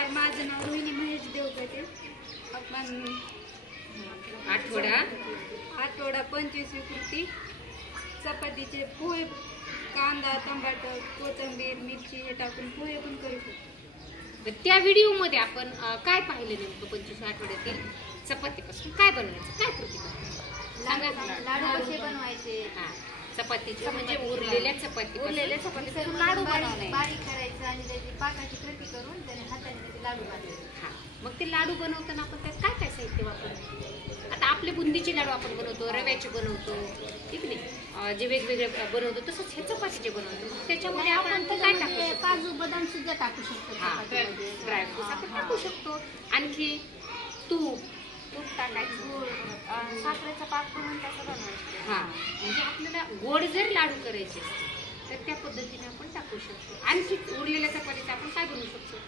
नमस्कार, माझं नाव रोहिणी महेश देवगते. आपण आठवडा 25वी कृती चपातीचे पोहे, कांदा, टमाटर, कोथिंबीर, मिरची हे टाकून पोहे पण करू शकतो. त्या व्हिडिओ मध्ये आपण काय पाहिलं नेमकं 25व्या आठवड्यातील चपातीपासून काय बनवायचं, काय कृती लाडू कसे बनवायचे, चपातीचे म्हणजे उरलेल्या चपातीचे लाडू बनवणे, बारीक करायचं आणि त्याची पाकाची कृती करून त्याने हाताने त्याचे लाडू बनवायचे. मग ते लाडू बनवताना आपण त्यात काय काय साहित्य वापरतो? आता आपले बुंदीचे लाडू आपण बनवतो, रव्याचे बनवतो, ठीक नाही, जे वेगवेगळे बनवतो तसंच हे चपातीचे बनवतो. त्याच्यामध्ये आपण काय टाकू? काजू बदाम सुद्धा टाकू शकतो, ड्रायफ्रूट्स आपण टाकू शकतो. आणखी तूप टाकायचं, साखरेचा पाक करून त्याचं बनवायचं. म्हणजे आपल्याला गोड जर लाडू करायचे तर त्या पद्धतीने आपण टाकू शकतो. आणखी उरलेल्या चपातीचं आपण काय बनवू शकतो?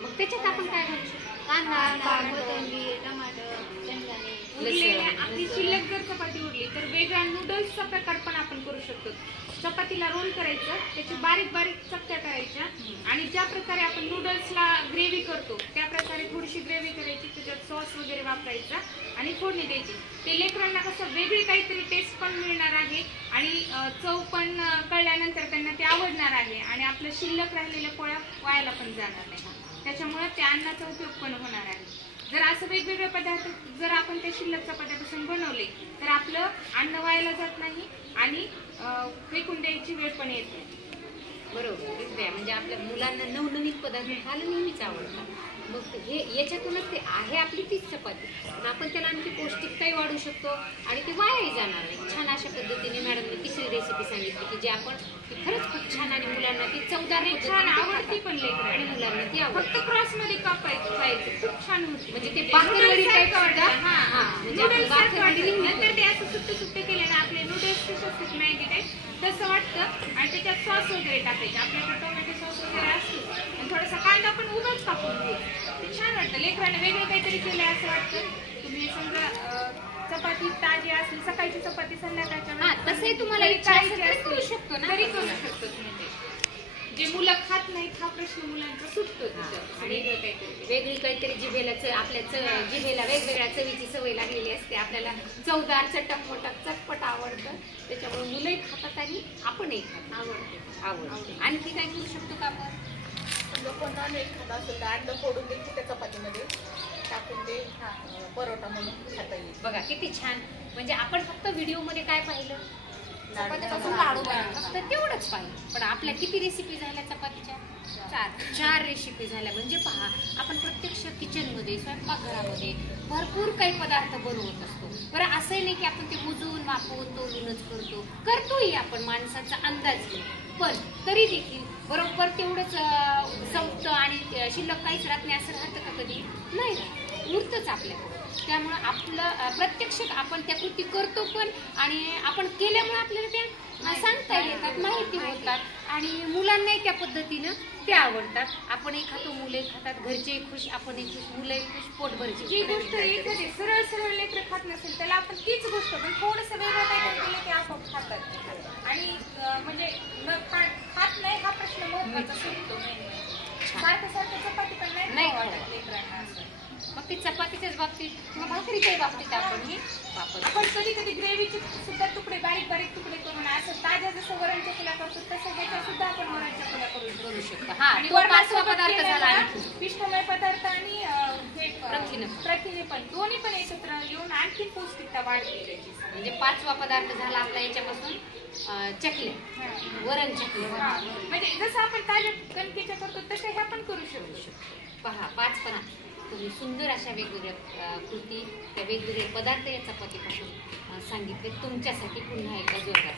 मग त्याच्यात आपण काय घालू शकतो? कांदा, कोथिंबीर, टमाटर, शेंगदाणे. आपली शिल्लक जर चपाती उरली तर वेगळा नूडल्सचा प्रकार पण आपण करू शकतो. चपातीला रोल करायचं, त्याची बारीक बारीक चकत्या करायच्या आणि ज्या प्रकारे आपण नूडल्सला ग्रेव्ही करतो त्या प्रकारे थोडीशी ग्रेव्ही करायची, त्याच्यात सॉस वगैरे वापरायचा आणि फोडणी द्यायची. ते लेकरांना कसं वेगळी काहीतरी टेस्ट पण मिळणार आहे आणि चव पण कळल्यानंतर त्यांना ते आवडणार आहे आणि आपलं शिल्लक राहिलेल्या पोळ्या वायाला पण जाणार नाही. त्याच्यामुळे त्या अन्नाचा उपयोग पण होणार आहे. जर असं वेगवेगळे पदार्थ जर आपण त्या शिल्लक चपात्यापासून बनवले तर आपलं अन्न वायाला जात नाही आणि फेकून द्यायची वेळ पण येत नाही. बरोबर. म्हणजे आपल्या मुलांना नवनवीन पदार्थ खायला नेहमीच आवडतात. मग हे याच्यातूनच ते आहे आपली तीच चपाती, पण आपण त्याला आणखी पौष्टिकताही वाढू शकतो आणि ते वायाही जाणार नाही. छान अशा पद्धतीने मॅडमने तिसरी रेसिपी सांगितली की जे आपण खरंच खूप छान आणि मुलांना ती चवदार छान आवडती पण लेकर आणि मुलांना ती आवडते. फक्त क्रॉस मध्ये कापायचं खायचं खूप छान होती. म्हणजे ते भाकरवडी टाईप नंतर ते असं सुट्टे केले ना आपले नूडल्स कसे असतात मॅगी टाईप तसं वाटतं आणि त्याच्यात सॉस वगैरे टाकायचे. आपल्याकडे टोमॅटो सॉस वगैरे असतो आणि थोडासा कांदा पण उगाच कापून घ्यायचा. ते छान वाटतं. लेकरांना वेगळं काहीतरी केलं असं वाटतं. तुम्ही समजा चपाती ताजी असली, सकाळची चपाती संध्याकाळच्या तसंही तुम्हाला करू शकतो ना, तरी करू शकतो तुम्ही. जे मुलं खात नाहीत हा प्रश्न मुलांचा सुटतो. आणि वेगळी काहीतरी जिभेला आपल्या जिभेला वेगवेगळ्या चवीची सवय लागलेली असते. आपल्याला चवदार, चटक-मटक, चटपट आवडतं. त्याच्यामुळे मुलंही खातात आणि आपणही खात आवडते. आणखी काय करू शकतो का आपण? समजा कोणता नॉनव्हेज खाता असेल तर अंड फोडून द्यायची त्या चपातीमध्ये टाकून ते परोठा म्हणून खाता येईल. बघा किती छान. म्हणजे आपण फक्त व्हिडिओ मध्ये काय पाहिलं? चपातीपासून लाडू फक्त तेवढंच पाहिलं, पण आपल्या किती रेसिपी झाल्या चपातीच्या? 4 रेसिपी झाल्या. म्हणजे पहा, आपण प्रत्यक्ष किचनमध्ये, स्वयंपाकघरामध्ये भरपूर काही पदार्थ बनवत असतो. बरं, असंही नाही की आपण ते मोजून मापून तोलूनच करतोही आपण माणसाचा अंदाज घेऊन, पण तरी देखील बरोबर तेवढंच संपतं आणि शिल्लक काहीच राहत नाही असं राहतं का? कधी नाही, उरतंच आपल्याकडे. त्यामुळं आपलं प्रत्यक्ष आपण त्या कृती करतो पण आणि आपण केल्यामुळे आपल्याला त्या सांगता येतात, माहिती होतात आणि मुलांनाही त्या पद्धतीनं ते आवडतात. आपणही खातो, मुलंही खातात, घरचेही खुश, आपणही खुश, मुलंही खुश, पोटभरची. जी गोष्ट एखादी सरळ लेकर खात नसेल त्याला आपण तीच गोष्ट पण थोडंसं वेगळं काहीतरी केलं ते आपोआप खातात आणि म्हणजे खात नाही हा प्रश्न महत्वाचा सुटतो. सारखं चपाती पण नाही वाटत लेकरांना. मग ती चपातीच्याच बाबतीत किंवा भाकरीच्याही बाबतीत आपण कधी ग्रेव्हीचे सुद्धा तुकडे बारीक तुकडे करून असं ताज्या जसं वरण चकुल्या करतो तसं त्याच्यात सुद्धा आपण वरण चकुल्या करू शकतो. आणि 5वा पदार्थ झाला पिष्टमय पदार्थ आणि प्रथिने पण दोन्ही पण एकत्र येऊन आणखी पौष्टिकता वाढते. म्हणजे 5वा पदार्थ झाला आपला याच्यापासून चकले, वरण चकले. म्हणजे जसं आपण ताज्या कणकेच्या करतो तसं ह्या पण करू शकतो. पहा, 5 पण तुम्ही सुंदर अशा वेगवेगळ्या कृती, त्या वेगवेगळे पदार्थ या चपातीपासून सांगितले. तुमच्यासाठी पुन्हा एकदा जोरदार